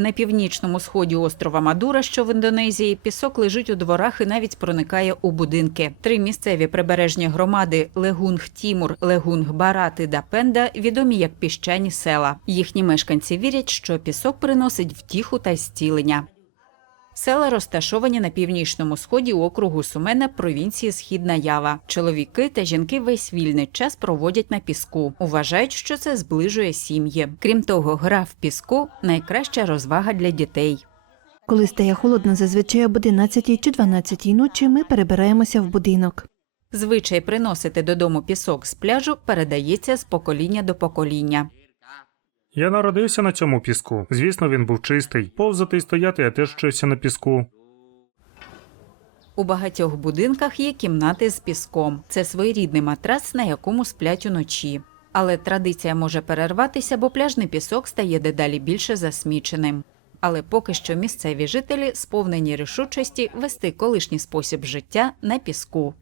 На північному сході острова Мадура, що в Індонезії, пісок лежить у дворах і навіть проникає у будинки. Три місцеві прибережні громади Легунг Тімур, Легунг Барати та Пенда відомі як піщані села. Їхні мешканці вірять, що пісок приносить втіху та зцілення. Села розташовані на північному сході округу Сумена провінції Східна Ява. Чоловіки та жінки весь вільний час проводять на піску. Вважають, що це зближує сім'ї. Крім того, гра в піску найкраща розвага для дітей. Коли стає холодно, зазвичай об 11 чи 12 ночі ми перебираємося в будинок. Звичай приносити додому пісок з пляжу передається з покоління до покоління. Я народився на цьому піску. Звісно, він був чистий. Повзати і стояти я теж вчився на піску. У багатьох будинках є кімнати з піском. Це своєрідний матрац, на якому сплять уночі. Але традиція може перерватися, бо пляжний пісок стає дедалі більше засміченим. Але поки що місцеві жителі сповнені рішучості вести колишній спосіб життя на піску.